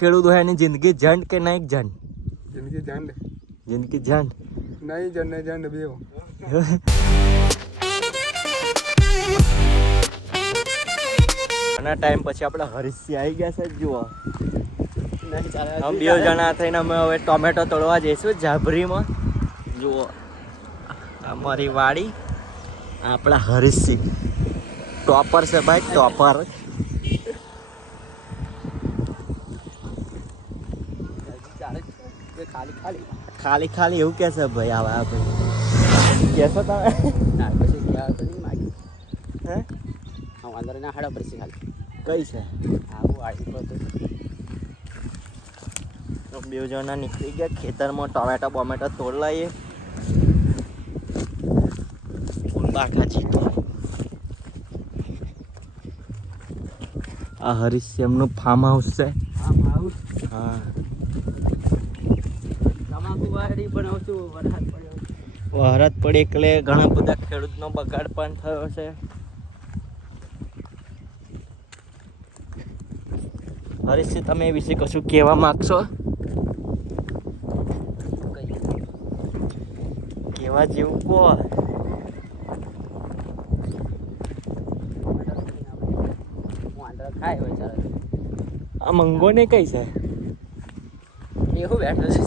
ખેડૂત હોય એની જિંદગી ઝંડ કે નહીં ઝંડ? જિંદગી ઝંડ. જિંદગી ઝંડ નહીં ઝંડ ને ઝંડ બેવ. આના ટાઈમ પછી આપણે હરીશી આવી ગયા છે. જુઓ બે જણા થઈને અમે હવે ટોમેટો તોડવા જઈશું જાભરીમાં. જુઓ અમારી વાડી, આપણા હરીશી ટોપર છે ભાઈ, ટોપર. ખાલી ખાલી એવું કે છે ભાઈ. આવા ભાઈ કેશો તમે હે અંદર ના હાડા પર ખાલી કઈ છે આવું વાડી પર તો બે જણા નીકળી ગયા ખેતરમાં ટોમેટો બોમેટો તોડ લઈએ. બાકાજી તો આ હરીશ એમનું ફાર્મ હાઉસ છે. હા તમાકુ વાડી બનાવું છું. વરસાદ પડે એટલે ઘણા બધા ખેડૂતનો બગાડ પણ થયો છે. હરીશજી તમે એ વિશે કશું કહેવા માંગશો? કેવા જેવું કહો. ખાય હોય ચાલે. આ મંગો ને કઈ છે? એવું બેઠો છે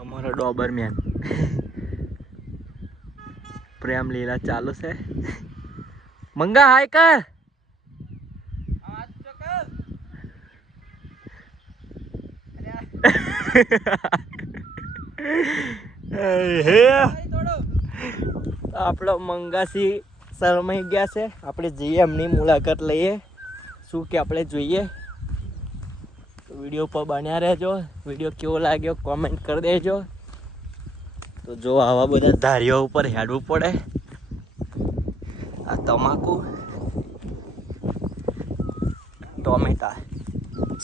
અમારો ડોબરમેન પ્રેમ લીલા ચાલુ છે. મંગા હાય કર. આપણો મંગાસી શરમાઈ ગયા છે. આપણે જઈએ એમની મુલાકાત લઈએ. શું કે આપણે જોઈએ. વિડીયો પર બન્યા રહેજો. વિડીયો કેવો લાગ્યો કોમેન્ટ કરી દેજો. તો જો આવા બધા ધારીઓ ઉપર હેડવું પડે. આ તમાકુ, ટોમેટા.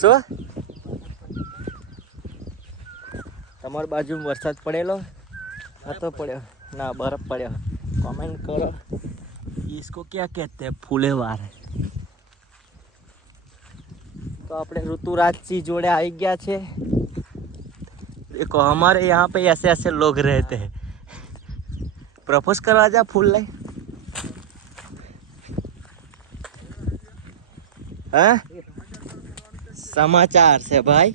શું તમારી બાજુ વરસાદ પડેલો? નતો પડ્યો? ના બરફ પડ્યો. કમેન્ટ કરો इसको क्या कहते हैं? फूलेवार. तो આપણે ऋतुराज जी जोड़े आई गया છે. देखो हमारे यहाँ पे ऐसे ऐसे लोग रहते हैं. प्रपोज करवा जा फूल लाई. હા સમાચાર છે ભાઈ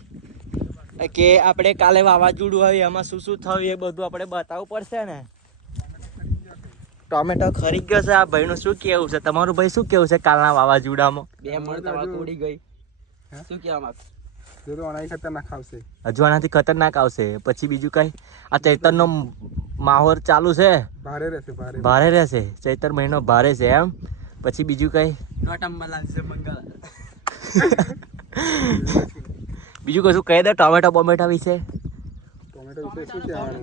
કે આપણે કાલે વાવાઝોડું આવ્યું એમાં શું શું થયું એ બધું આપણે બતાવવું પડશે ને. ટોમેટો ખરી ગયો છે. આ ભાઈનું શું કેવું છે? તમારું ભાઈ શું કેવું છે કાલના વાવાઝોડામાં? 2 મણ તમાકુ ઉડી ગઈ. શું કહેવા માંગો? જો તો આનાથી ખતરનાક આવશે. હજુ આનાથી ખતરનાક આવશે. પછી બીજું કઈ? આ ચૈતરનો માહોલ ચાલુ છે. ભારે રહેશે. ભારે રહેશે. ચૈતર મહિનો ભારે છે એમ. પછી બીજું કઈ? બીજું કશું કહી દે ટોમેટો બોમેટા વિશે. ટોમેટો વિશે શું કહેવાનું?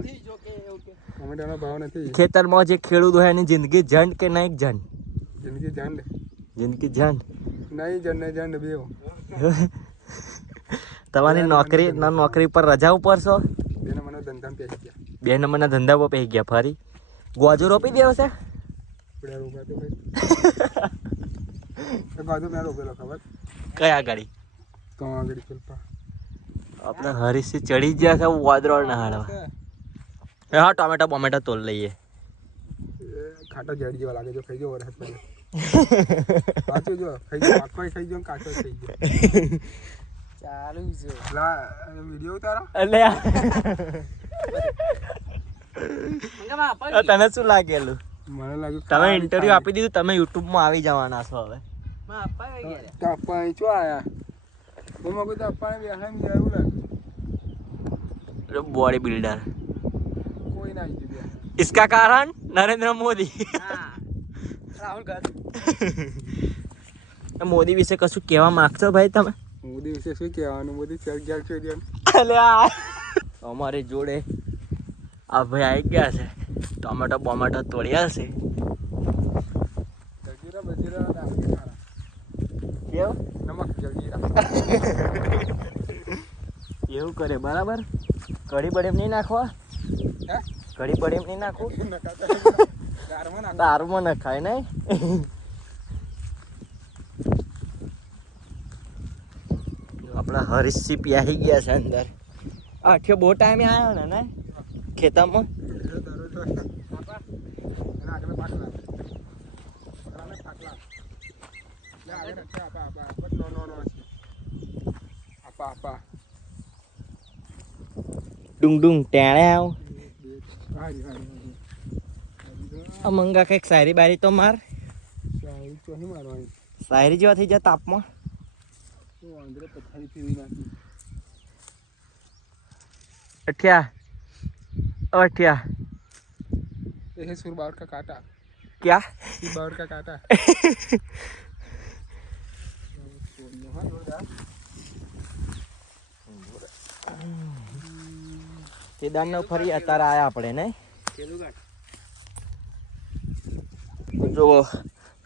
ટોમેટોનો ભાવ નથી. ખેતરમાં જે ખેડૂત હોય એની જિંદગી ઝંડ કે નહીં ઝંડ? જિંદગી ઝંડ. જિંદગી ઝંડ નહીં ઝંડ ને ઝંડ બેવ. તમારી નોકરી પર રજા ઉપર છો? 2 નંબરના ધંધામાં પેસી ગયા. 2 નંબરના ધંધા પર પેસી ગયા. ફરી ગોજો રોપી દેવો છે. પડ્યા રોપાતો ભાઈ. ગોજો મેં રોપેલો ખબર? કયા ગાડી? તો આગળ ચલપા આપણે હરીશી ચડી ગયા છે વાદરો ના હાડવા. હા ટોમેટો બોમેટો તોડ લઈએ. ખાટો જડી જેવા લાગે. જો ખાઈ જો વરસાદ પડ્યો. પાછું જો ખાઈ જો આખો ખાઈ જો કાચો થઈ ગયો. ચાલુ છે. લા વિડિયો ઉતારો. એટલે તને શું લાગેલું? મને લાગ્યું તમે ઇન્ટરવ્યુ આપી દીધું. તમે યુટ્યુબમાં આવી જવાના છો હવે. તાપા ચો આયા. મમ્મા કોઈ તાપા ને બેહામ જાય એવું લાગે. Body builder. કોઈ ના આવી ગયું. इसका कारण नरेंद्र मोदी. રાહુલ ગાંધી. મોદી વિશે કશું કહેવા માંગશો ભાઈ તમે? મોદી વિશે શું કહેવાનું? મોદી ચલ ગયા છે જેમ. અમારી જોડે આ ભાઈ આવી ગયા છે. ટોમેટો બોમેટો તોડ્યા છે. જલજીરા બજીરા નાખી સારા. કેવું? નમક જલજીરા. એવું કરે બરાબર. કઢી બળી નહીં નાખવા. હે કઢી બળી નહીં નાખવું. દારમાં દારૂમાં નખાય નહીં. આપણા હરીશજી પ્યાહી ગયા છે અંદર. આ અઠ્યો બહુ ટાઈમે આવ્યો ને ખેતરમાં. ડુંગ ડુંગ ટેણે આવ. આ મંગા કઈક શાયરી બારી તો માર. શાયરી જેવા થઈ જાય તાપમાં. અઠ્યા અઠ્યા ये सुर बाउर का काटा क्या सुर बाउर का काटा કેદારનો ફરી અત્યારે આયા આપણે ને. જો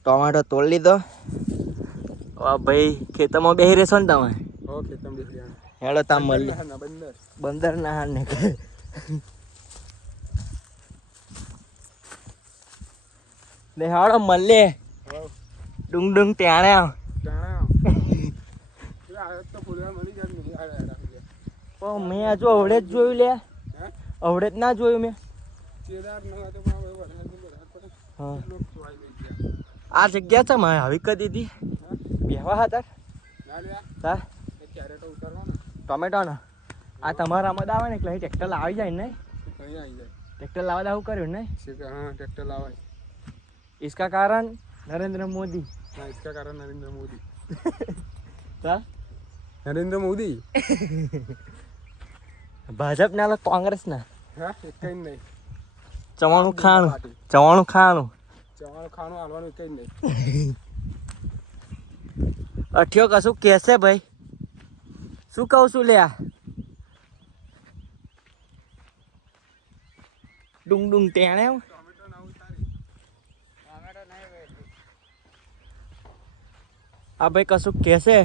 ટોમેટો તોડી લીધો. ભાઈ ખેતરમાં બેહી રહેશો ને તમે. ओके तुम देख लिया હેડો તામ મળી ना बंदर બંદર ના હાર ને લે હાડો મળે. ડુંગ ડુંગ ત્યાં આવ. जाना ये आयत तो पूरा मरी जात नहीं आ रहा પણ મેં હજુ અવડે જ જોયું લે. है અવડે જ ના જોયું મેં. केदार न तो वहां पर હા लोग तो आई गया આ જગ્યા છે મારે આવી કરી દીધી બેહવા હતા ना लिया તા ये कैरेट उतारवा ना ટોમેટો ને આ તમારા આમદ આવે ને એટલે અહીં ટ્રેક્ટર લાવી જાય ને. कहीं आई जाए ટ્રેક્ટર લાવવા દાવું કર્યું ને. ठीक है हां ट्रैक्टर लावा इसका कारण नरेंद्र मोदी. हां इसका कारण नरेंद्र मोदी તા नरेंद्र मोदी ભાજપના લો કોંગ્રેસના. हां एक कहीं नहीं ચવાણું ખાણું ચવાણું ખાણું. चवाणो खानो हालवानो एक कहीं नहीं અઠ્યો કશું કહેશે ભાઈ. શું કહું છું લે આ ડુંગ ડુંગ ટેણે આવ. टोमेटो ना उतारी ટોમેટો નહીં બેઠી. આ ભાઈ કશું કહેશે.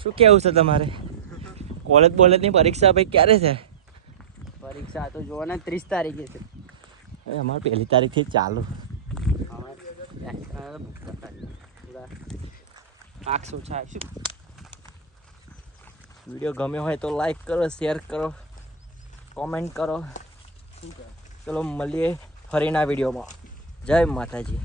શું કહેવું છે તમારે? કોલેજ બોલેજની પરીક્ષા ભાઈ ક્યારે છે? પરીક્ષા તો જોવો ને 30 તારીખે છે. હવે અમારે 1લી તારીખથી જ ચાલુ. માર્ક્સ ઓછા આવીશું. વિડીયો ગમ્યો હોય તો લાઈક કરો, શેર કરો, કોમેન્ટ કરો. ચલો મળીએ ફરીના વિડીયોમાં. જય માતાજી.